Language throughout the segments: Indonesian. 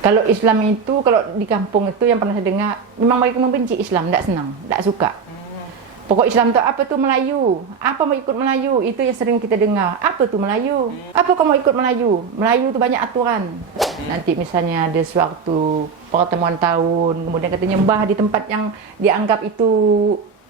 Kalau Islam itu, kalau di kampung itu yang pernah saya dengar, memang mereka membenci Islam, tidak senang, tidak suka. Pokok Islam itu apa tuh Melayu? Apa mau ikut Melayu? Itu yang sering kita dengar. Apa tuh Melayu? Apa kamu ikut Melayu? Melayu itu banyak aturan. Nanti misalnya ada suatu pertemuan tahun, kemudian katanya nyembah di tempat yang dianggap itu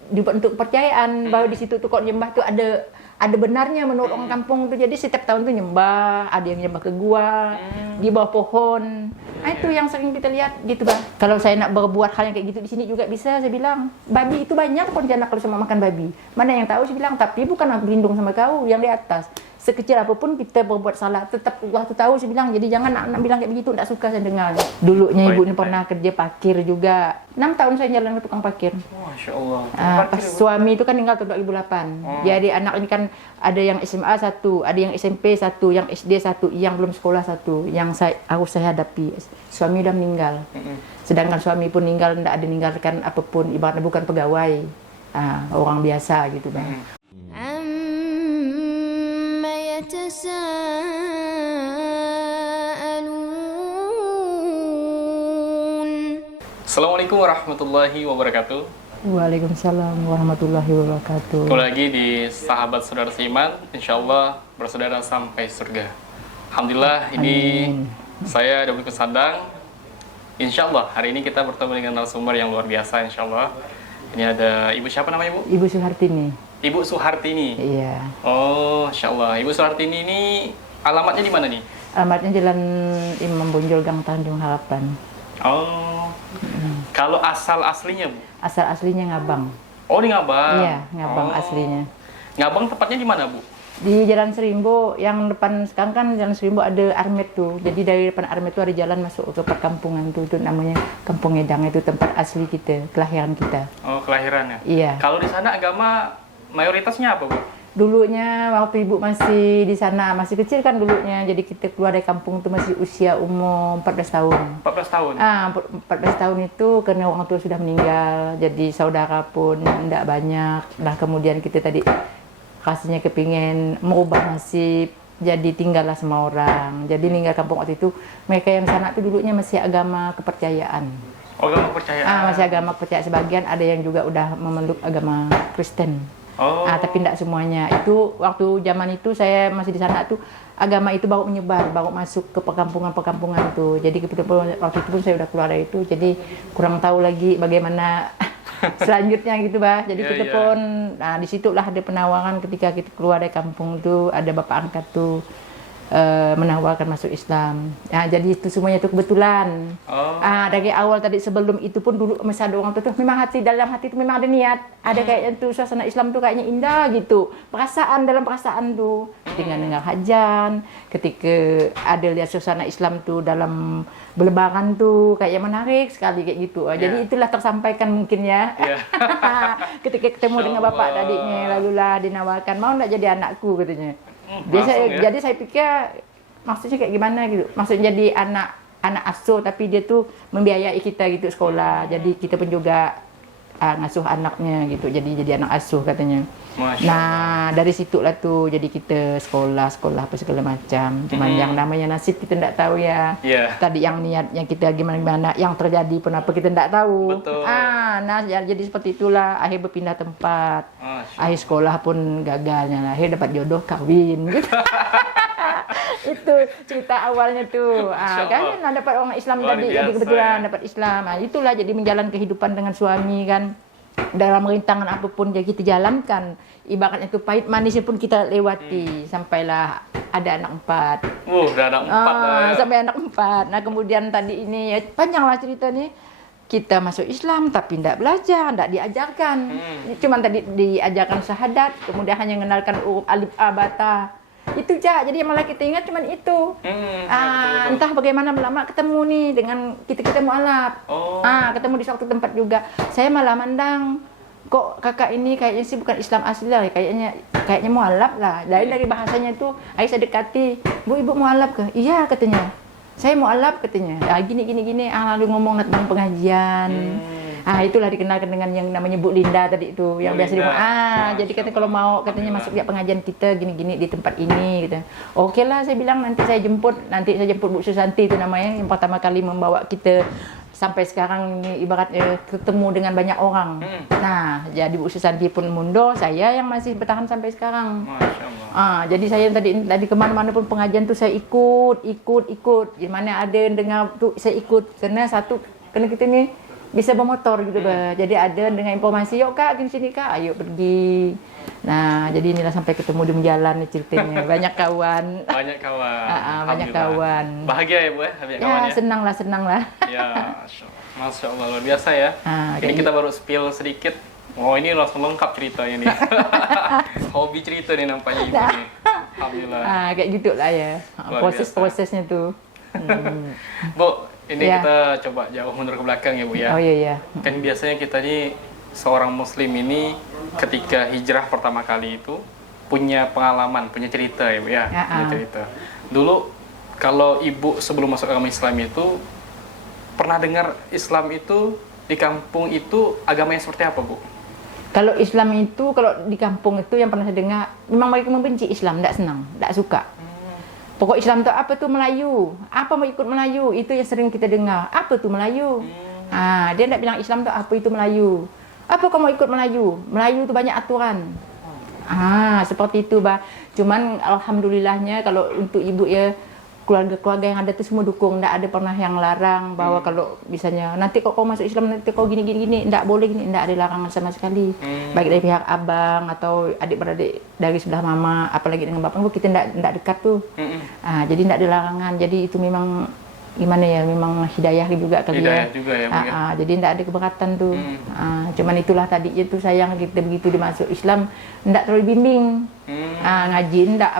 dibuat untuk kepercayaan, bahwa di situ tuh kok nyembah tuh ada benarnya menurut orang kampung tuh. Jadi setiap tahun tuh nyembah, ada yang nyembah ke gua, di bawah pohon. Nah, itu yang sering kita lihat gitu, Bang. Kalau saya nak berbuat hal yang kayak gitu di sini juga bisa, saya bilang. Babi itu banyak pontianak kalau sama makan babi. Mana yang tahu, saya bilang, tapi bukan aku berlindung sama kau yang di atas. Sekecil apapun kita berbuat salah, tetap Allah tu tahu, saya bilang. Jadi jangan nak bilang kayak begitu, tak suka saya dengar. Dulunya ibu ini pernah kerja parkir juga. 6 tahun saya jalan ke tukang parkir. Masya Allah. Pas suami itu kan tinggal tahun 2008. Jadi anak ini kan ada yang SMA 1, ada yang SMP 1, yang SD 1, yang belum sekolah 1, yang harus saya hadapi. Suami udah meninggal. Sedangkan suami pun meninggal, tidak ada meninggalkan apapun, ibaratnya bukan pegawai. Orang biasa gitu, Bang. Assalamualaikum warahmatullahi wabarakatuh. Waalaikumsalam warahmatullahi wabarakatuh. Kembali lagi di Sahabat Saudara Seiman, insya Allah bersaudara sampai surga. Alhamdulillah, ini saya Dr. Kesandang. Insya Allah hari ini kita bertemu dengan narasumber yang luar biasa, insya Allah. Ini ada Ibu siapa namanya, Bu? Ibu Suhartini. Ibu Suhartini. Iya. Oh, insya Allah. Ibu Suhartini ini alamatnya di mana nih? Alamatnya Jalan Imam Bonjol Gang Tanjung Harapan. Oh, kalau asal aslinya, Bu? Asal aslinya Ngabang. Oh, di Ngabang. Iya, Ngabang aslinya. Ngabang tepatnya di mana, Bu? Di Jalan Serimbo, yang depan sekarang kan Jalan Serimbo ada Armet tuh. Jadi dari depan Armet tuh ada jalan masuk ke perkampungan tuh. Itu namanya Kampung Edang, itu tempat asli kita, kelahiran kita. Oh, kelahirannya. Iya. Kalau di sana agama mayoritasnya apa, Bu? Dulunya waktu ibu masih di sana, masih kecil kan dulunya. Jadi kita keluar dari kampung tuh masih usia umur 14 tahun. 14 tahun? 14 tahun itu karena orang tua sudah meninggal. Jadi saudara pun tidak banyak. Nah kemudian kita tadi rasanya kepingin merubah nasib. Jadi tinggallah sama orang. Jadi meninggal kampung waktu itu. Mereka yang sana tuh dulunya masih agama kepercayaan. Oh, agama kepercayaan? Masih agama kepercayaan sebagian. Ada yang juga udah memeluk agama Kristen. Oh. Tapi tidak semuanya. Itu waktu zaman itu saya masih di sana tuh agama itu baru menyebar, baru masuk ke perkampungan-perkampungan tuh. Jadi waktu itu pun saya udah keluar dari itu. Jadi kurang tahu lagi bagaimana selanjutnya gitu, Bah. Jadi kita pun, disitulah ada penawaran ketika kita keluar dari kampung tuh, ada bapak angkat tuh menawarkan masuk Islam. Jadi itu semuanya itu kebetulan. Dari awal tadi sebelum itu pun dulu masih ada orang tuh memang dalam hati itu memang ada niat. Ada kayaknya tuh suasana Islam tuh kayaknya indah gitu. Dalam perasaan tuh dengan dengar hajan, ketika ada lihat suasana Islam tuh dalam berlebaran tuh kayaknya menarik sekali kayak gitu. Jadi itulah tersampaikan mungkin ya. Ketika ketemu dengan bapak tadinya, lalulah dinawarkan mau enggak jadi anakku katanya. Jadi saya pikir maksudnya kayak gimana gitu. Maksudnya jadi anak asuh tapi dia tuh membiayai kita gitu sekolah. Jadi kita pun juga ngasuh anaknya gitu. Jadi anak asuh katanya. Dari situlah tuh jadi kita sekolah apa segala macam. Cuman yang namanya nasib kita tidak tahu ya. Tadi yang niatnya kita gimana yang terjadi pun apa kita tidak tahu. Betul. Jadi seperti itulah akhir berpindah tempat. Akhir sekolah pun gagalnya. Akhir dapat jodoh kawin gitu. Itu cerita awalnya tuh. Kan dapat orang Islam tadi, jadi kebetulan dapat Islam. Itulah jadi menjalani kehidupan dengan suami kan. Dalam rintangan apapun yang kita jalankan, ibaratnya itu pahit manisnya pun kita lewati sampailah ada anak 4. Udah anak 4 ya. Sampai anak 4. Nah kemudian tadi ini panjanglah cerita nih. Kita masuk Islam tapi tidak belajar, tidak diajarkan. Cuman tadi diajarkan syahadat, kemudian hanya mengenalkan huruf alif a bata. Itu aja, jadi malah kita ingat cuman itu. Entah bagaimana lama ketemu nih dengan kita mualaf. Ketemu di suatu tempat juga. Saya malah mandang kok kakak ini kayaknya sih bukan Islam asli lah, kayaknya mualaf lah. Dari bahasanya itu, saya dekati, Bu ibu mualaf ke? Iya katanya. Saya mualaf katanya. Gini. Lalu ngomong tentang pengajian. Itulah dikenalkan dengan yang namanya Bu Linda tadi itu, yang Bu biasa Linda. jadi katanya kalau mau katanya masuk ya pengajian kita gini-gini di tempat ini gitu. Oke lah, saya bilang nanti saya jemput Bu Susanti itu namanya yang pertama kali membawa kita sampai sekarang ini ibaratnya ketemu dengan banyak orang. Nah, jadi Bu Susanti pun mundur, saya yang masih bertahan sampai sekarang. Masya Allah. Jadi saya tadi kemana-mana pun pengajian tuh saya ikut. Di mana ada yang dengar tuh saya ikut. Karena kita nih bisa bermotor gitu, Bah. Jadi ada dengan informasi, yuk Kak, sini Kak, ayo pergi. Nah, jadi inilah sampai ketemu di jalan nih ceritanya. Banyak kawan. Banyak kawan. Banyak Alhamdulillah. kawan. Bahagia ya Bu ya, banyak Ya, kawannya. senang lah. Ya, Masya Allah, luar biasa ya. Ini kita baru spill sedikit. Oh, ini langsung lengkap ceritanya nih. Hobi cerita nih nampaknya ibu nih. Alhamdulillah. Kayak gitu lah ya. Luar Proses-prosesnya tuh. Bu, ini Ya. kita coba jauh mundur ke belakang ya Bu ya. Oh iya. Kan biasanya kita nih seorang muslim ini ketika hijrah pertama kali itu punya pengalaman, punya cerita ya Bu ya. Punya cerita. Dulu kalau ibu sebelum masuk agama Islam itu pernah dengar Islam itu di kampung itu agamanya seperti apa Bu? Kalau Islam itu, kalau di kampung itu yang pernah saya dengar, memang mereka membenci Islam, tidak senang, tidak suka. Pokok Islam itu apa tuh Melayu? Apa mau ikut Melayu? Itu yang sering kita dengar. Apa tuh Melayu? Dia tidak bilang Islam itu apa itu Melayu. Apa kau mau ikut Melayu? Melayu itu banyak aturan. Seperti itu, Bah. Cuman alhamdulillahnya kalau untuk ibu ya, keluarga-keluarga yang ada itu semua dukung, tidak ada pernah yang larang bahwa kalau misalnya nanti kok kau masuk Islam nanti kau gini, tidak boleh gini, tidak ada larangan sama sekali. Baik dari pihak abang atau adik-beradik dari sebelah mama, apalagi dengan bapak kita tidak dekat tuh. Jadi tidak ada larangan. Jadi itu memang gimana ya, memang hidayah juga kali Hidayah ya. juga ya, Bu ya. Jadi tidak ada keberatan tuh. Cuman itulah tadi itu sayang kita begitu dimasuk Islam tidak terlalu bimbing. Ngaji enggak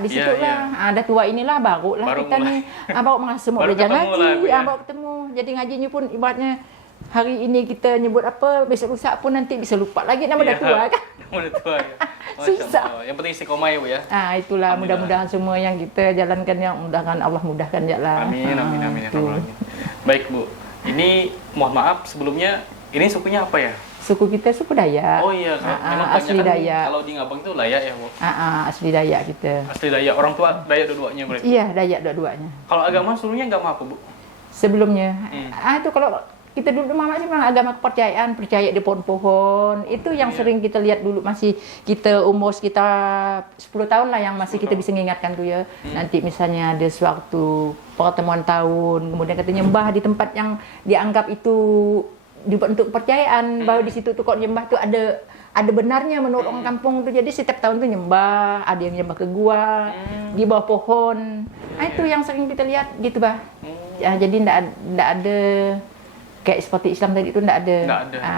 di situ lah. Ada tua inilah baru kita mulai. nih baru masuk mau Baru belajar ketemu ngaji, lah, Bu ya. baru ketemu. Jadi ngajinya pun ibaratnya hari ini kita nyebut apa, besok lusa pun nanti bisa lupa lagi nama dah tua kan. Udah tua ya. Masya Susah. Allah. Yang penting istiqomah ya Bu ya. Itulah Alhamdulillah. mudah-mudahan semua yang kita jalankan yang mudahkan Allah mudahkan ya lah. Amin, amin, amin. Ya Itu. Rabbal Alamin. Baik Bu, ini mohon maaf sebelumnya, ini sukunya apa ya? Suku kita suku Dayak. Oh iya, memang asli banyak kan Dayak. kalau di Ngabang itu Dayak ya Bu? Asli Dayak kita. Asli Dayak, orang tua Dayak dua-duanya berarti? Iya, Dayak dua-duanya. Kalau agama seluruhnya agama apa Bu? Sebelumnya, itu kalau kita dulu mama sih memang agama kepercayaan, percaya di pohon-pohon. Itu yang sering kita lihat dulu masih kita umur sekitar 10 tahun lah yang masih kita bisa mengingatkan tuh ya. Nanti misalnya ada suatu pertemuan tahun, kemudian katanya nyembah di tempat yang dianggap itu dibuat untuk kepercayaan, bahwa di situ tuh kok nyembah tuh ada benarnya menurut orang kampung tuh. Jadi setiap tahun tuh nyembah, ada yang nyembah ke gua di bawah pohon. Itu yang sering kita lihat gitu, Bah. Jadi ndak ada kayak seperti Islam tadi itu ndak ada.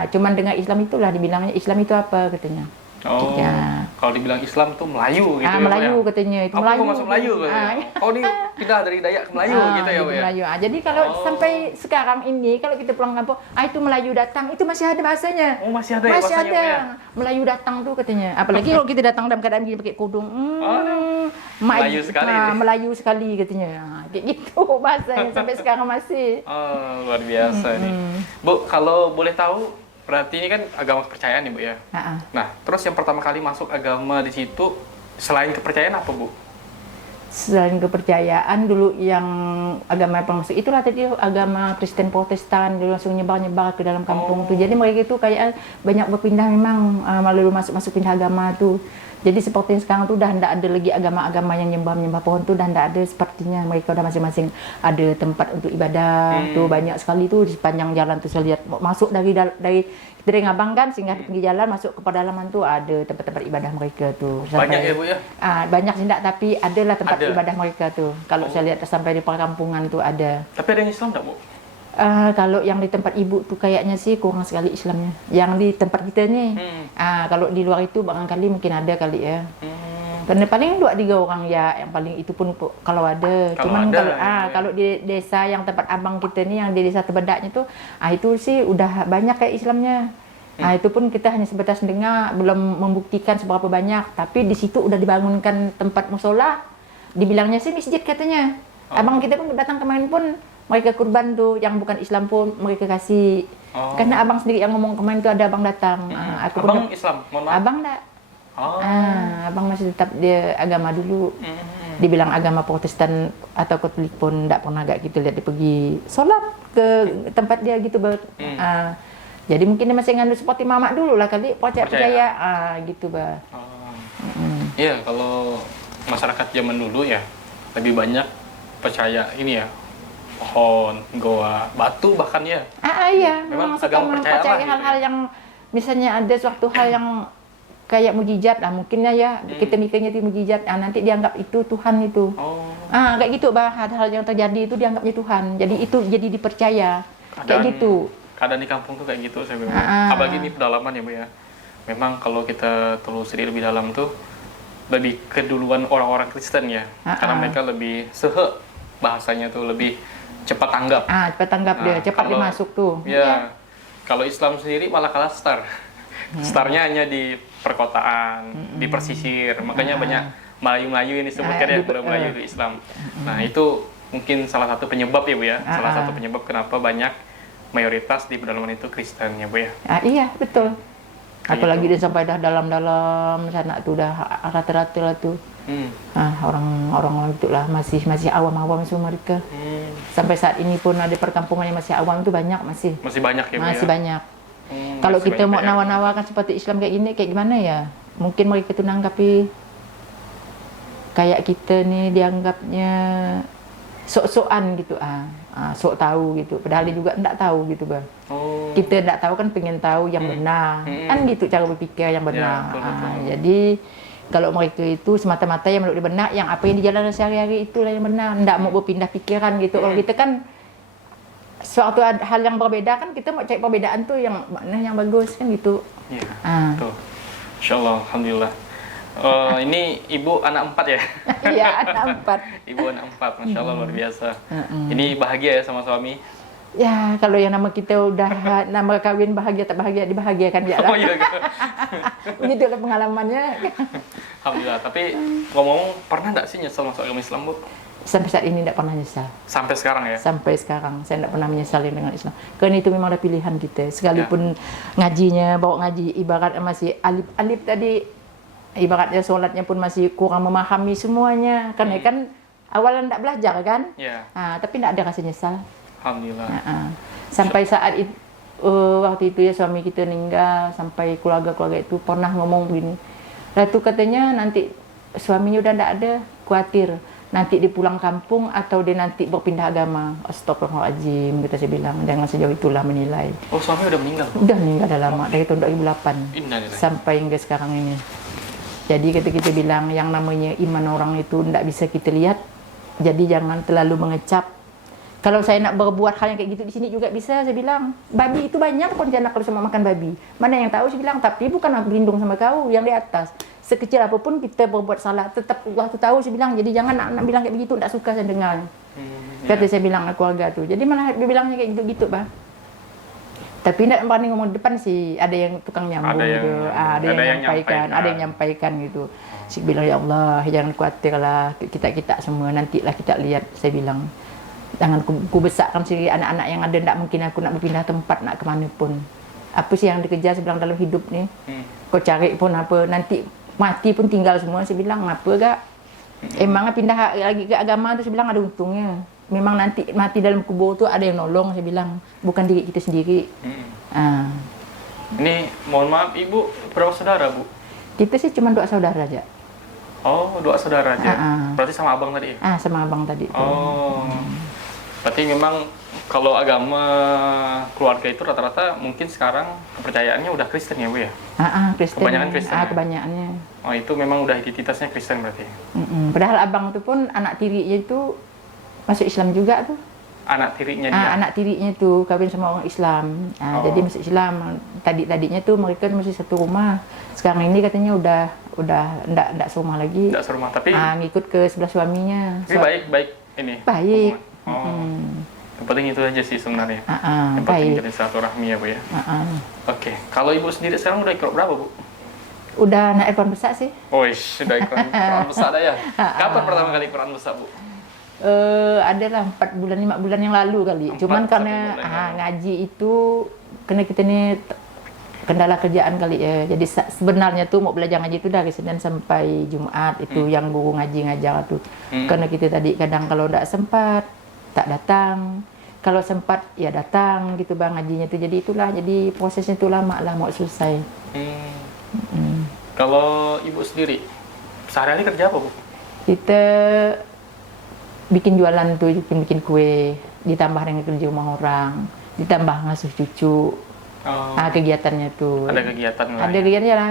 Cuman dengan Islam itulah dibilangnya Islam itu apa katanya. Oh, Ya. kalau dibilang Islam tuh Melayu gitu ya Bu Melayu ya? katanya itu Aku Melayu. mau masuk Melayu katanya. Oh ini pindah dari Dayak ke Melayu gitu ya Bu ya? Melayu. Jadi kalau sampai sekarang ini kalau kita pulang kampung, itu Melayu datang, itu masih ada bahasanya. Oh masih ada ya bahasanya Bu ya? Melayu datang tuh katanya. Apalagi kalau kita datang dalam keadaan gini pakai kudung. Melayu sekali nih. Melayu sekali katanya. Kayak gitu bahasanya sampai sekarang masih. Oh, luar biasa nih. Bu, kalau boleh tahu, berarti ini kan agama kepercayaan nih Bu ya? Nah, terus yang pertama kali masuk agama di situ, selain kepercayaan apa Bu? Selain kepercayaan dulu yang agama yang masuk itulah tadi agama Kristen Protestan dulu langsung nyebar ke dalam kampung tuh. Jadi mereka itu kayak banyak berpindah memang lalu masuk pindah agama tuh. Jadi seperti yang sekarang tuh udah tidak ada lagi agama-agama yang nyembah pohon tuh, dan tidak ada sepertinya. Mereka udah masing-masing ada tempat untuk ibadah tuh, banyak sekali tuh di sepanjang jalan tuh saya lihat masuk dari Ngabang kan sehingga tinggi jalan masuk ke pedalaman tuh ada tempat-tempat ibadah mereka tuh. Banyak ya Bu ya? Banyak sih enggak, tapi adalah tempat ibadah mereka tuh. Kalau saya lihat sampai di perkampungan tuh ada. Tapi ada yang Islam enggak Bu? Kalau yang di tempat ibu tuh kayaknya sih kurang sekali Islamnya. Yang di tempat kita nih, kalau di luar itu barangkali mungkin ada kali ya. Karena paling 2-3 orang ya, yang paling itu pun kalau ada. Cuman kalau di desa yang tempat abang kita nih, yang di desa Tebedaknya tuh, itu sih udah banyak kayak Islamnya. Itu pun kita hanya sebatas dengar, belum membuktikan seberapa banyak. Tapi di situ udah dibangunkan tempat musola, dibilangnya sih masjid katanya. Abang kita pun datang kemarin pun mereka kurban tuh yang bukan Islam pun mereka kasih. Karena abang sendiri yang ngomong kemarin tuh ada abang datang. Aku Abang Islam, mohon maaf. Abang enggak. Oh. Abang masih tetap dia agama dulu. Dibilang agama Protestan atau Katolik pun enggak pernah gak kita lihat dia pergi sholat ke tempat dia gitu. Jadi mungkin dia masih ngandung seperti mama dulu lah kali, percaya. Gitu bah. Iya, kalau masyarakat zaman dulu ya lebih banyak percaya ini ya, pohon, goa, batu bahkan ya. Iya, Memang suka agama percaya percaya lah gitu hal-hal ya. yang misalnya ada suatu hal yang kayak mujizat lah mungkin ya kita mikirnya itu mujizat, nanti dianggap itu Tuhan itu. Kayak gitu bah, hal-hal yang terjadi itu dianggapnya Tuhan, jadi itu jadi dipercaya kayak gitu. Keadaan di kampung tuh kayak gitu saya bilang. Apalagi ini pedalaman ya Bu ya. Memang kalau kita telusuri lebih dalam tuh lebih keduluan orang-orang Kristen ya, karena mereka lebih bahasanya tuh lebih cepat tanggap. Cepat tanggap dia, cepat dia masuk tuh. Ya, kalau Islam sendiri malah kalah star. Starnya hanya di perkotaan, di pesisir. Makanya banyak Melayu-Melayu ini disebutkan ya, Melayu di Islam. Nah, itu mungkin salah satu penyebab ya Bu ya. Salah satu penyebab kenapa banyak mayoritas di pedalaman itu Kristen ya Bu ya. Iya, betul. Apalagi dia sampai dah dalam-dalam sana tuh dah rata-rata lah tuh. Orang-orang itu lah masih awam-awam semua mereka. Sampai saat ini pun ada perkampungan yang masih awam itu banyak masih. Masih banyak ya Bu ya. Masih banyak. Kalau kita mau nawa-nawakan seperti Islam kayak gini, kayak gimana ya? Mungkin mereka itu nanggapi kayak kita nih dianggapnya sok-sokan gitu, sok tahu gitu. Padahal dia juga enggak tahu gitu bang. Kita enggak tahu kan pengen tahu yang benar, kan gitu cara berpikir yang benar. Jadi kalau mereka itu semata-mata yang menurut dia benar, yang apa yang dijalankan sehari-hari itulah yang benar. Enggak mau berpindah pikiran gitu. Kalau kita kan suatu hal yang berbeda kan kita mau cari perbedaan tuh yang mana yang bagus kan gitu. Iya. Tuh. Insyaallah, alhamdulillah. Ini ibu anak 4 ya? Iya, anak 4. Ibu anak 4, Masya Allah luar biasa. Ini bahagia ya sama suami? Ya, kalau yang nama kita udah nama kawin bahagia tak bahagia dibahagiakan ya lah. Oh iya gitu. Begitulah pengalamannya. Alhamdulillah, tapi ngomong pernah nggak sih nyesel masuk agama Islam Bu? Sampai saat ini tidak pernah nyesal. Sampai sekarang ya? Sampai sekarang saya tidak pernah menyesali dengan Islam. Karena itu memang ada pilihan kita. Sekalipun ngajinya, bawa ngaji ibaratnya masih alif tadi, ibaratnya sholatnya pun masih kurang memahami semuanya. Karena kan awalan tidak belajar kan? Tapi tidak ada rasa nyesal. Alhamdulillah. Sampai saat itu, waktu itu ya suami kita meninggal, sampai keluarga-keluarga itu pernah ngomong begini. Lalu katanya nanti suaminya udah tidak ada, khawatir. Nanti dia pulang kampung atau dia nanti berpindah agama. Astagfirullahaladzim, kita saya bilang. Jangan sejauh itulah menilai. Oh, suami udah meninggal? Udah meninggal dah lama, dari tahun 2008 sampai hingga sekarang ini. Jadi kita bilang yang namanya iman orang itu tidak bisa kita lihat. Jadi jangan terlalu mengecap. Kalau saya nak berbuat hal yang kayak gitu di sini juga bisa, saya bilang. Babi itu banyak rencana kalau sama makan babi. Mana yang tahu saya bilang, tapi bukan berlindung sama kau yang di atas. Sekecil apapun kita berbuat salah, tetap Allah tu tahu saya bilang. Jadi jangan nak bilang kayak begitu, tak suka saya dengar. Kata saya bilang ke keluarga tu. Jadi malah dia bilangnya kayak gitu-gitu, bah. Tapi tidak berani ngomong depan sih, ada yang tukang nyambung gitu. Ada yang nyampaikan gitu. Saya bilang ya Allah, jangan khawatirlah kita semua, nantilah kita lihat, saya bilang. Jangan ku besarkan sendiri anak-anak yang ada, tidak mungkin aku nak berpindah tempat nak kemana pun. Apa sih yang dikejar saya bilang dalam hidup ni? Kau cari pun apa, nanti mati pun tinggal semua, saya bilang apa gak? Emangnya pindah lagi ke agama tu saya bilang ada untungnya. Memang nanti mati dalam kubur tu ada yang nolong, saya bilang, bukan diri kita sendiri. Ini mohon maaf Ibu, berapa saudara Bu? Kita sih cuma 2 saudara aja. Oh, 2 saudara aja. Berarti sama abang tadi? Sama abang tadi. Berarti memang kalau agama keluarga itu rata-rata mungkin sekarang kepercayaannya udah Kristen ya Bu ya? Kristen. Kebanyakan Kristen ya? Kebanyakannya. Oh, itu memang udah identitasnya Kristen berarti? Padahal abang itu pun anak tirinya itu masuk Islam juga tuh. Anak tirinya dia? Anak tirinya tuh kawin sama orang Islam. Jadi masuk Islam. Tadinya tuh mereka masih satu rumah. Sekarang ini katanya udah enggak serumah lagi. Enggak serumah, tapi ngikut ke sebelah suaminya. Tapi baik ini. Baik. Yang penting itu aja sih sebenarnya. Yang penting jadi silaturahmi ya Bu ya. Oke. Kalau Ibu sendiri sekarang udah ikrar berapa Bu? Udah naik Quran besar sih. Sudah Quran besar dah ya. Kapan pertama kali Quran besar Bu? Adalah 4 bulan 5 bulan yang lalu kali. Cuman 4 karena sampai 5 bulan yang lalu. ngaji itu kena kita nih kendala kerjaan kali ya. Jadi sebenarnya tuh mau belajar ngaji itu dari Senin sampai Jumat itu yang guru ngaji ngajar tuh. Karena kita tadi kadang kalau tidak sempat tak datang. Kalau sempat ya datang gitu bang ngajinya tuh. Jadi itulah jadi prosesnya tuh lama lah mau selesai. Kalau ibu sendiri sehari-hari kerja apa bu? Kita bikin jualan tuh, bikin kue, ditambah dengan kerja rumah orang, ditambah ngasuh cucu. Kegiatannya tuh. Ada kegiatan lain? Ada kegiatannya lah.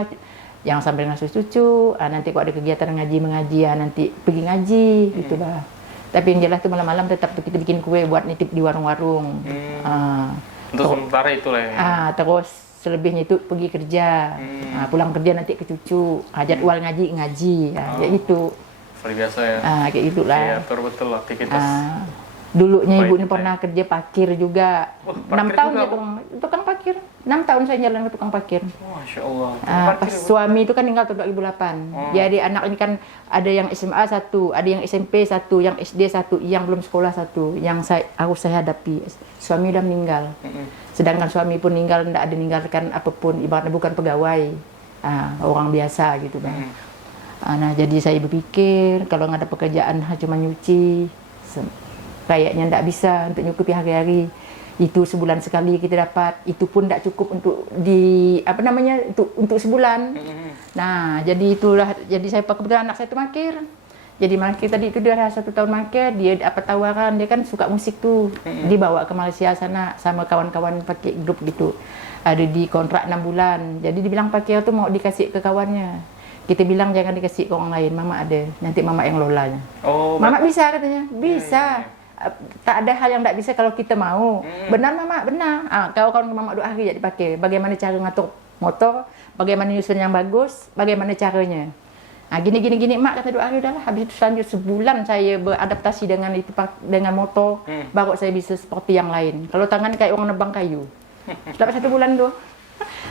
Yang sambil ngasuh cucu, nanti kok ada kegiatan ngaji mengaji, nanti pergi ngaji, gitu lah. Tapi yang jelas tuh malam-malam tetap tuh kita bikin kue buat nitip di warung-warung. Untuk sementara itulah ya. Terus selebihnya itu pergi kerja, pulang kerja nanti ke cucu, jadwal ngaji, kayak gitu. Seperti biasa ya. Kayak gitulah. Iya, betul aktivitas. Dulunya ibu ini Baik. pernah kerja parkir juga. 6 parkir tahun juga, ya tukang parkir. 6 tahun saya jalan ke tukang parkir. Masya Allah. Pas suami itu kan tinggal tahun 2008. Jadi anak ini kan ada yang SMA 1, ada yang SMP 1, yang SD 1, yang belum sekolah 1, yang harus saya hadapi. Suami udah meninggal. Sedangkan suami pun meninggal, tidak ada meninggalkan apapun, ibaratnya bukan pegawai. Orang biasa gitu bang. Nah jadi saya berpikir kalau nggak ada pekerjaan cuma nyuci, kayaknya tidak bisa untuk nyukupi hari-hari. Itu sebulan sekali kita dapat, itu pun tidak cukup untuk untuk sebulan. Nah jadi itulah, jadi saya kebetulan anak saya itu makir. Jadi makir tadi itu dia 1 tahun makir, dia dapat tawaran, dia kan suka musik tuh, dibawa ke Malaysia sana sama kawan-kawan pakai grup gitu. Ada di kontrak 6 bulan, jadi dibilang pakai tuh mau dikasih ke kawannya. Kita bilang jangan dikasih ke orang lain, mama ada, nanti mama yang lolanya. Mama bisa katanya, bisa. Tak ada hal yang tidak bisa kalau kita mau. Benar mama, benar. Kalau kawan mama 2 hari ya dipakai. Bagaimana cara ngatur motor, bagaimana nyusun yang bagus, bagaimana caranya. Gini mak kata 2 hari udahlah. Habis itu selanjut sebulan saya beradaptasi dengan itu dengan motor, baru saya bisa seperti yang lain. Kalau tangan kayak orang nebang kayu. Dapat 1 bulan tuh.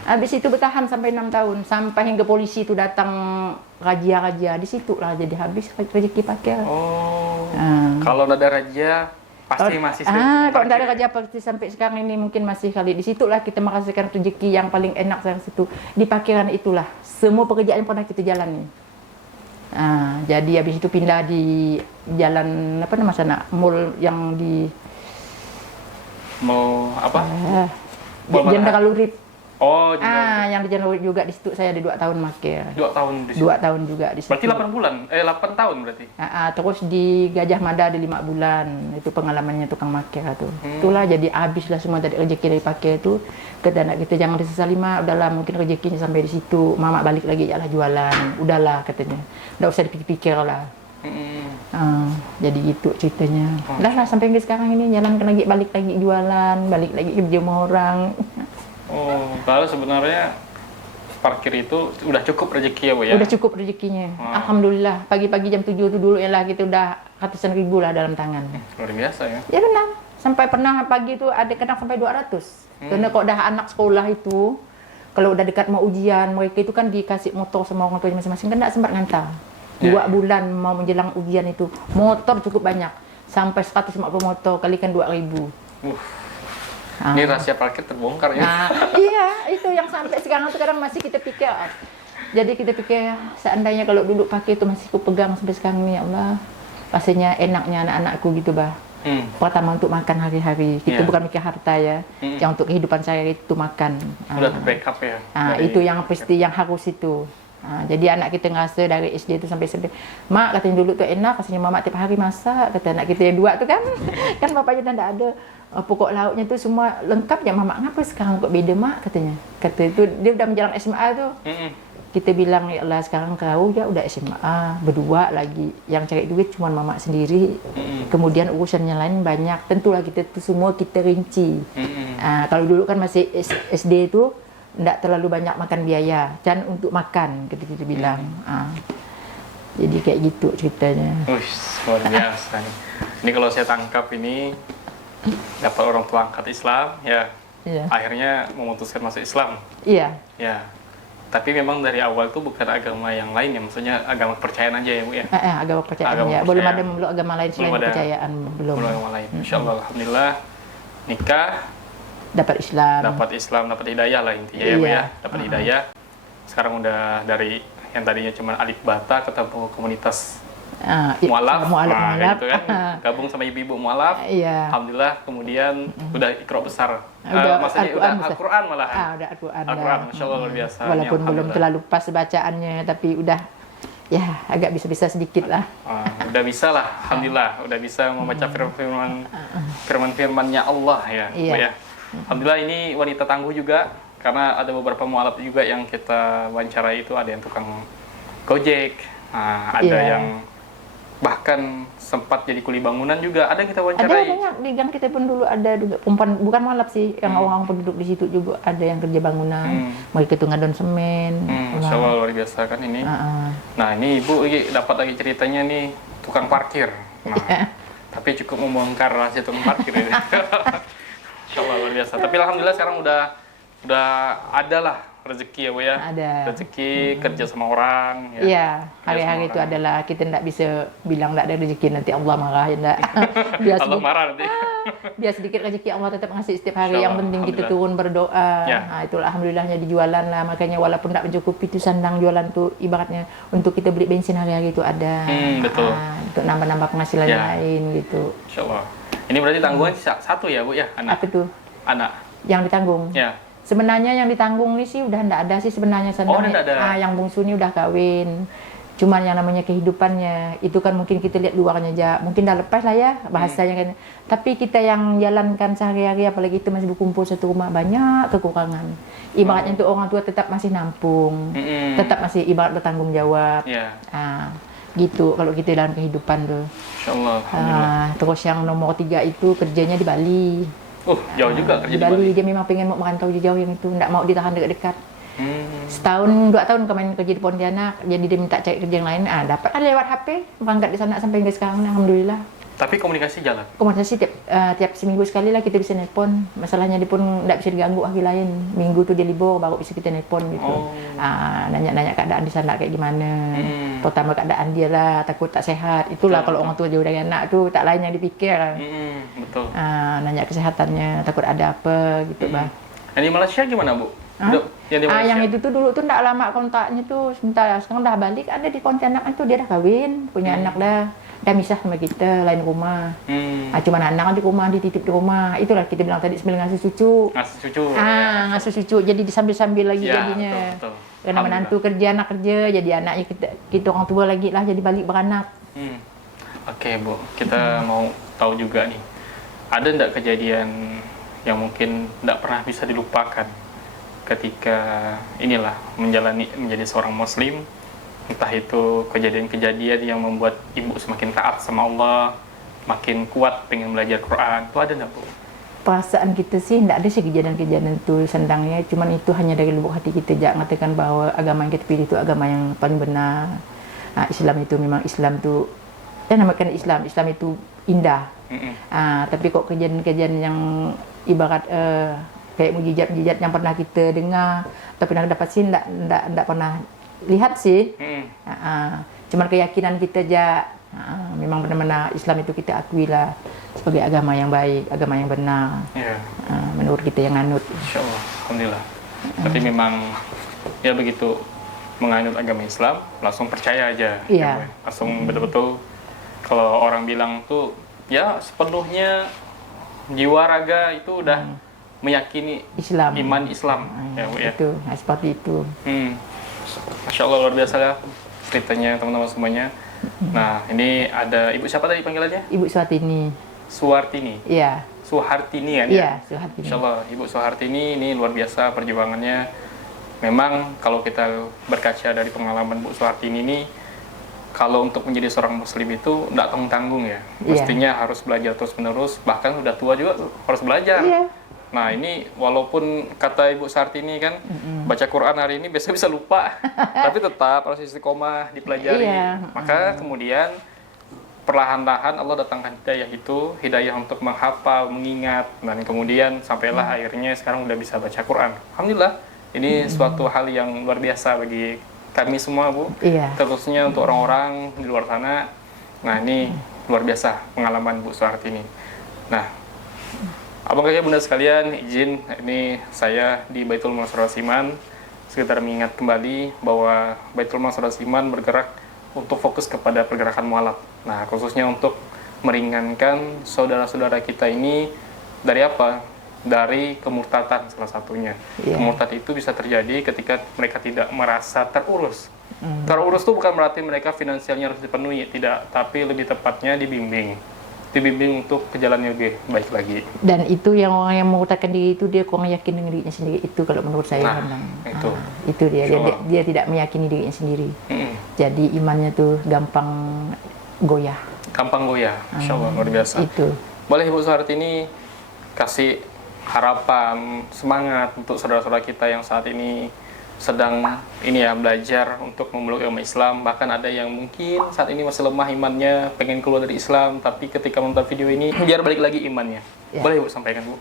Habis itu bertahan sampai 6 tahun, sampai hingga polisi itu datang razia-razia, di situ lah jadi habis rezeki pakai. Kalau ada razia pasti masih kalau tidak ada razia pasti sampai sekarang ini mungkin masih kali. Di situlah kita merasakan rezeki yang paling enak dari situ. Di parkiran itulah semua pekerjaan yang pernah kita jalani. Jadi habis itu pindah di jalan apa nama sana, mall yang di mau apa? Jenderal Urip. Yang di Jenderal Urip juga di situ saya ada 2 tahun makir. 2 tahun di situ. 2 tahun juga di situ. Berarti 8 bulan, 8 tahun berarti. Terus di Gajah Mada ada 5 bulan. Itu pengalamannya tukang makir tuh. Itulah jadi habislah semua tadi rezeki dari pakai itu. Kata anak kita jangan disesali mak, udahlah mungkin rezekinya sampai di situ. Mama balik lagi jalan jualan. Udahlah katanya. Enggak usah dipikir-pikir lah. Jadi gitu ceritanya. Lah sampai sekarang ini jalan lagi, balik lagi jualan, balik lagi kerja sama orang. Kalau sebenarnya parkir itu udah cukup rezeki ya bu ya? Udah cukup rezekinya. Alhamdulillah. Pagi-pagi jam 7 itu dulu ya lah kita udah ratusan ribu lah dalam tangan. Luar biasa ya? Ya benar. Sampai pernah pagi itu ada kadang sampai 200. Karena kok udah anak sekolah itu, kalau udah dekat mau ujian, mereka itu kan dikasih motor sama orang tuanya masing-masing, kan nggak sempat ngantar. 2 bulan mau menjelang ujian itu, motor cukup banyak. Sampai 150 motor, kalikan 2.000. Ini rahasia parkir terbongkar ya? Iya, itu yang sampai sekarang masih kita pikir. Jadi kita pikir seandainya kalau dulu pakai itu masih aku pegang sampai sekarang nih, ya Allah. Rasanya enaknya anak-anakku gitu bah. Pertama untuk makan hari-hari, kita bukan mikir harta ya. Yang untuk kehidupan saya itu makan. Udah backup ya? Itu yang pasti yang harus itu. Jadi anak kita ngerasa dari SD itu sampai SMP, mak katanya dulu tuh enak, katanya mama tiap hari masak, kata anak kita yang 2 tuh kan, kan bapaknya dah ada. Pokok lauknya tuh semua lengkap ya mama, ngapa sekarang kok beda mak katanya. Kata itu dia udah menjelang SMA tuh. Kita bilang ya Allah sekarang kau ya udah SMA berdua lagi, yang cari duit cuma mama sendiri. Kemudian urusannya lain banyak, tentulah kita tuh semua kita rinci. Kalau dulu kan masih SD itu tidak terlalu banyak makan biaya, dan untuk makan kita bilang. Jadi kayak gitu ceritanya. Luar biasa nih. Ini kalau saya tangkap ini dapat orang tua angkat Islam ya, akhirnya memutuskan masuk Islam. Iya. Ya. Tapi memang dari awal tuh bukan agama yang lain ya, maksudnya agama kepercayaan aja ya Bu ya? Agama kepercayaan Agama ya. Belum kepercayaan. ada meluk agama lain selain Belum ada. kepercayaan. Belum. Belum agama lain. Insya Allah, alhamdulillah nikah, Dapat Islam. dapat Islam, dapat hidayah lah intinya ya Bu Iya. ya, dapat hidayah. Sekarang udah dari yang tadinya cuma alif bata ketemu komunitas mualaf, Mualaf. kayak gitu kan, gabung sama ibu-ibu mualaf. Iya. Alhamdulillah kemudian udah Iqra besar. Udah Maksudnya Al-Quran udah besar. Al-Quran malahan. Udah Al-Quran. Al-Quran, dah. Masya Allah luar biasa. Walaupun Ini belum alhamdulillah. terlalu pas bacaannya, tapi udah ya agak bisa-bisa sedikit lah. Udah bisa lah, alhamdulillah, udah bisa membaca firman-firmannya Allah ya, Bu Iya. ya. Alhamdulillah ini wanita tangguh juga, karena ada beberapa mualaf juga yang kita wawancarai itu ada yang tukang gojek, ada Iya. yang bahkan sempat jadi kuli bangunan juga, ada yang kita Ada wawancarai. banyak di gang kita pun dulu ada juga perempuan, bukan mualaf sih, yang orang penduduk di situ juga ada yang kerja bangunan, mereka tuh ngadon semen. Masya Allah luar biasa kan ini. Nah ini ibu dapat lagi ceritanya nih tukang parkir. Nah, tapi cukup membongkar rahasia tukang parkir ini. Masya Allah luar biasa. Tapi alhamdulillah sekarang udah ada lah rezeki ya Bu ya. Ada. Rezeki kerja sama orang. Iya, Kerja hari-hari sama itu orang. adalah kita tidak bisa bilang tidak ada rezeki, nanti Allah marah ya enggak. Biar Allah sedikit, marah nanti. biar sedikit rezeki Allah tetap ngasih setiap hari. Insya Yang Allah, penting kita alhamdulillah. turun berdoa. Ya. Nah, itulah alhamdulillahnya di jualan lah. Makanya walaupun tidak mencukupi itu sandang jualan tuh ibaratnya untuk kita beli bensin hari-hari itu ada. Betul. Untuk nambah-nambah penghasilan Ya. lain gitu. Insya Allah. Ini berarti tanggungan satu ya Bu ya, anak. Apa tuh Anak. yang ditanggung? Ya. Sebenarnya yang ditanggung nih sih udah ndak ada sih sebenarnya udah ndak ada. yang bungsu ini udah kawin. Cuman yang namanya kehidupannya itu kan mungkin kita lihat luarnya aja, mungkin dah lepas lah ya bahasanya kan. Tapi kita yang jalankan sehari-hari apalagi itu masih berkumpul satu rumah banyak kekurangan. Ibaratnya untuk orang tua tetap masih nampung, tetap masih ibarat bertanggung jawab. Ya. Gitu kalau kita dalam kehidupan tuh. Insya Allah. Alhamdulillah. Terus yang nomor 3 itu kerjanya di Bali. Jauh juga kerja Di Bali dia memang pengen mau merantau jauh yang itu, nggak mau ditahan dekat-dekat. Setahun 2 tahun kemarin kerja di Pontianak, jadi dia minta cari kerja yang lain, dapat ada lewat HP, berangkat di sana sampai hingga sekarang, alhamdulillah. Tapi komunikasi jalan. Komunikasi tiap seminggu sekali lah kita bisa nelpon. Masalahnya dia pun nggak bisa diganggu hari lain. Minggu tuh dia libur baru bisa kita nelpon gitu. Nanya-nanya keadaan di sana kayak gimana. Pertama keadaan dia lah, takut tak sehat. Itulah kalau orang tua jauh dari anak tuh tak lain yang dipikir. Betul. Nanya kesehatannya, takut ada apa gitu bah. Yang di Malaysia gimana Bu? Yang di Malaysia? Yang itu tuh dulu tuh nggak lama kontaknya tuh sebentar. Sekarang dah balik, ada di Pontianak tuh dia dah kawin, punya anak dah misah sama kita, lain rumah. Cuman anak kan di rumah, dititip di rumah. Itulah kita bilang tadi sambil ngasih cucu. Ngasih cucu. Ngasih cucu, jadi disambil-sambil lagi Ya, jadinya. betul. Karena menantu kerja, anak kerja, jadi anaknya kita orang tua lagi lah, jadi balik beranak. Oke Bu, kita mau tahu juga nih, ada nggak kejadian yang mungkin nggak pernah bisa dilupakan ketika inilah menjadi seorang Muslim, entah itu kejadian-kejadian yang membuat ibu semakin taat sama Allah, makin kuat pengen belajar Quran, itu ada nggak Bu? Perasaan kita sih tidak ada sih kejadian-kejadian itu sendangnya, cuman itu hanya dari lubuk hati kita jangan mengatakan bahwa agama yang kita pilih itu agama yang paling benar. Islam itu memang Islam itu namakan Islam itu indah. Tapi kok kejadian-kejadian yang ibarat kayak mujizat-mujizat yang pernah kita dengar tapi pernah dapat sih tidak pernah lihat sih. Cuman keyakinan kita aja memang benar-benar Islam itu kita akui lah sebagai agama yang baik, agama yang benar. Menurut kita yang anut. Insya Allah, alhamdulillah. Tapi memang ya begitu menganut agama Islam langsung percaya aja. Iya. Langsung betul-betul kalau orang bilang tuh ya sepenuhnya jiwa raga itu udah meyakini Islam. iman Islam. Ya, Bu, ya. Itu, seperti itu. Masya Allah luar biasa ya ceritanya teman-teman semuanya. Nah ini ada ibu siapa tadi panggilannya? Ibu Suhartini. Suhartini. Iya. Suhartini kan Iya, ya? Suhartini. Insya Allah Ibu Suhartini ini luar biasa perjuangannya. Memang kalau kita berkaca dari pengalaman Bu Suhartini ini, kalau untuk menjadi seorang Muslim itu tidak tanggung-tanggung ya. Mestinya harus belajar terus-menerus, bahkan sudah tua juga harus belajar. Iya. Nah ini walaupun kata Ibu Suhartini kan baca Quran hari ini biasa bisa lupa, tapi tetap harus istiqomah dipelajari. Iya. Maka kemudian perlahan-lahan Allah datangkan hidayah untuk menghafal, mengingat, dan kemudian sampailah akhirnya sekarang udah bisa baca Quran. Alhamdulillah Ini suatu hal yang luar biasa bagi kami semua, Bu. Iya. Terkhususnya untuk orang-orang di luar sana. Nah, ini luar biasa pengalaman Bu Suhartini. Nah, abang kakek bunda sekalian, izin ini saya di Baitul Mal Saudara Siman sekedar mengingat kembali bahwa Baitul Mal Saudara Siman bergerak untuk fokus kepada pergerakan mualaf. Nah, khususnya untuk meringankan saudara-saudara kita ini dari apa? Dari kemurtatan salah satunya. Iya. Kemurtad itu bisa terjadi ketika mereka tidak merasa terurus. Terurus itu bukan berarti mereka finansialnya harus dipenuhi, tidak, tapi lebih tepatnya dibimbing untuk ke jalan yang lebih baik lagi. Dan itu yang orang yang mengutakan diri itu dia kurang yakin dengan dirinya sendiri, itu kalau menurut saya. Nah, itu dia tidak meyakini dirinya sendiri. Jadi imannya tuh gampang goyah. Gampang goyah, Insya Allah, luar biasa. Itu. Boleh Ibu Suhartini kasih harapan, semangat untuk saudara-saudara kita yang saat ini sedang belajar untuk memeluk agama Islam, bahkan ada yang mungkin saat ini masih lemah imannya, pengen keluar dari Islam, tapi ketika menonton video ini biar balik lagi imannya. Ya. Boleh Bu sampaikan, Bu?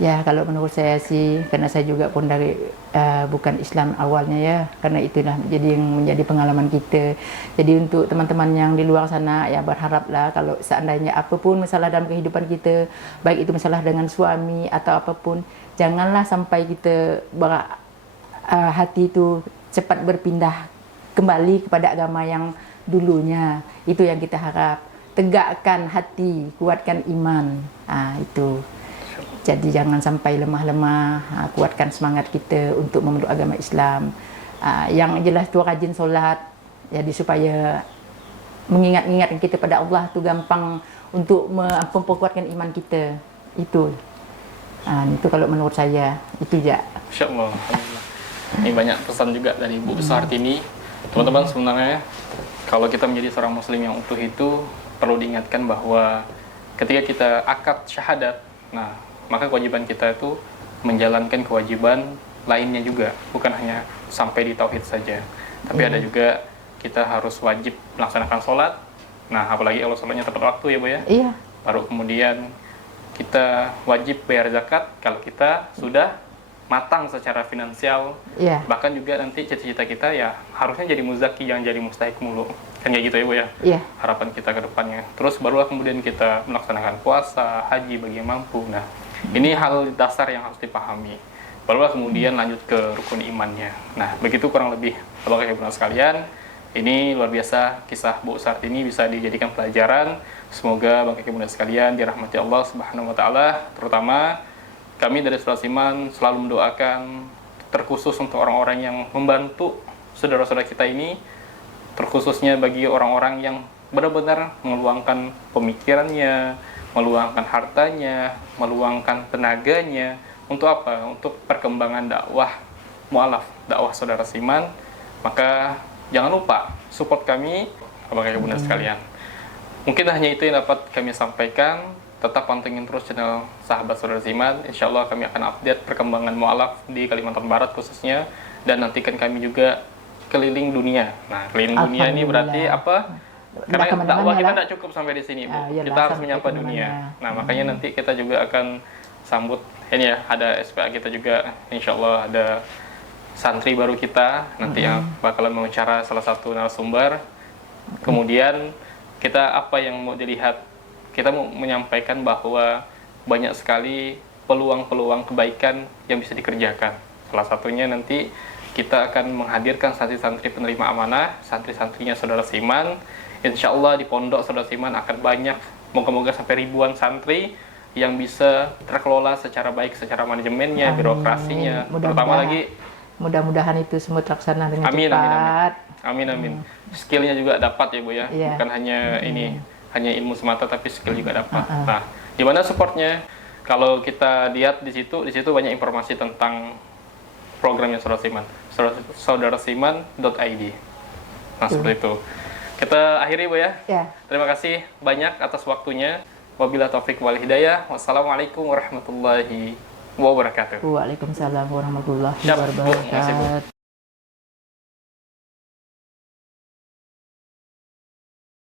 Ya, kalau menurut saya sih, karena saya juga pun dari bukan Islam awalnya ya, karena itulah jadi yang menjadi pengalaman kita. Jadi untuk teman-teman yang di luar sana, ya berharaplah kalau seandainya apapun masalah dalam kehidupan kita, baik itu masalah dengan suami atau apapun, janganlah sampai kita hati itu cepat berpindah kembali kepada agama yang dulunya. Itu yang kita harap. Tegakkan hati, kuatkan iman. Itu. Jadi jangan sampai lemah-lemah, kuatkan semangat kita untuk memeluk agama Islam. Yang jelas tu rajin solat, jadi supaya mengingat-ingatkan kita pada Allah tu gampang untuk memperkuatkan iman kita. Itu kalau menurut saya, itu ya. Insya Allah, alhamdulillah. Ini banyak pesan juga dari Bu Suhartini. Teman-teman, sebenarnya kalau kita menjadi seorang muslim yang utuh itu perlu diingatkan bahwa ketika kita akad syahadat, maka kewajiban kita itu menjalankan kewajiban lainnya juga, bukan hanya sampai di tauhid saja, tapi ada juga kita harus wajib melaksanakan sholat. Nah, apalagi kalau sholatnya tepat waktu ya Bu ya. Iya. Baru kemudian kita wajib bayar zakat kalau kita sudah matang secara finansial. Iya. Bahkan juga nanti cita-cita kita ya harusnya jadi muzaki, yang jadi mustahik mulu. Kan kayak gitu ya Bu ya. Iya. Harapan kita ke depannya. Terus barulah kemudian kita melaksanakan puasa, haji bagi yang mampu. Nah, ini hal dasar yang harus dipahami. Barulah kemudian lanjut ke rukun imannya. Nah, begitu kurang lebih Bapak Ibu sekalian. Ini luar biasa kisah Bu Suhartini bisa dijadikan pelajaran. Semoga Bapak Ibu sekalian dirahmati Allah Subhanahu wa taala. Terutama kami dari Saudara Siman selalu mendoakan terkhusus untuk orang-orang yang membantu saudara-saudara kita ini, terkhususnya bagi orang-orang yang benar-benar meluangkan pemikirannya, meluangkan hartanya, meluangkan tenaganya untuk apa? Untuk perkembangan dakwah mualaf, dakwah Saudara Siman. Maka jangan lupa support kami, Bapak Ibu sekalian. Mungkin hanya itu yang dapat kami sampaikan. Tetap pantengin terus channel Sahabat Saudara Siman. Insya Allah kami akan update perkembangan mualaf di Kalimantan Barat khususnya, dan nantikan kami juga keliling dunia. Nah, keliling dunia ini berarti apa? Karena dakwah kita tidak cukup sampai di sini, Bu. Kita harus menyapa dunia. Nah, makanya nanti kita juga akan sambut ini ya, ada SPA kita juga. Insya Allah ada santri baru kita nanti yang bakalan mewawancara salah satu narasumber. Kemudian kita apa yang mau dilihat? Kita mau menyampaikan bahwa banyak sekali peluang-peluang kebaikan yang bisa dikerjakan. Salah satunya nanti kita akan menghadirkan santri-santri penerima amanah, santri-santrinya Saudara Siman. Insya Allah di pondok Saudara Siman akan banyak, moga-moga sampai ribuan santri yang bisa terkelola secara baik, secara manajemennya, birokrasinya, terutama lagi. Mudah-mudahan itu semua terlaksana dengan amin, cepat. Amin. Skillnya juga dapat ya Bu ya, bukan hanya hanya ilmu semata, tapi skill juga dapat. Nah, di mana supportnya? Kalau kita lihat di situ banyak informasi tentang programnya Saudara Siman, saudarasiman.id. Nah, seperti itu. Kita akhiri Bu ya. Terima kasih banyak atas waktunya. Wabillahi taufik wal hidayah. Wassalamualaikum warahmatullahi wabarakatuh. Waalaikumsalam warahmatullahi Siap, Bu. Makasih, Bu. wabarakatuh.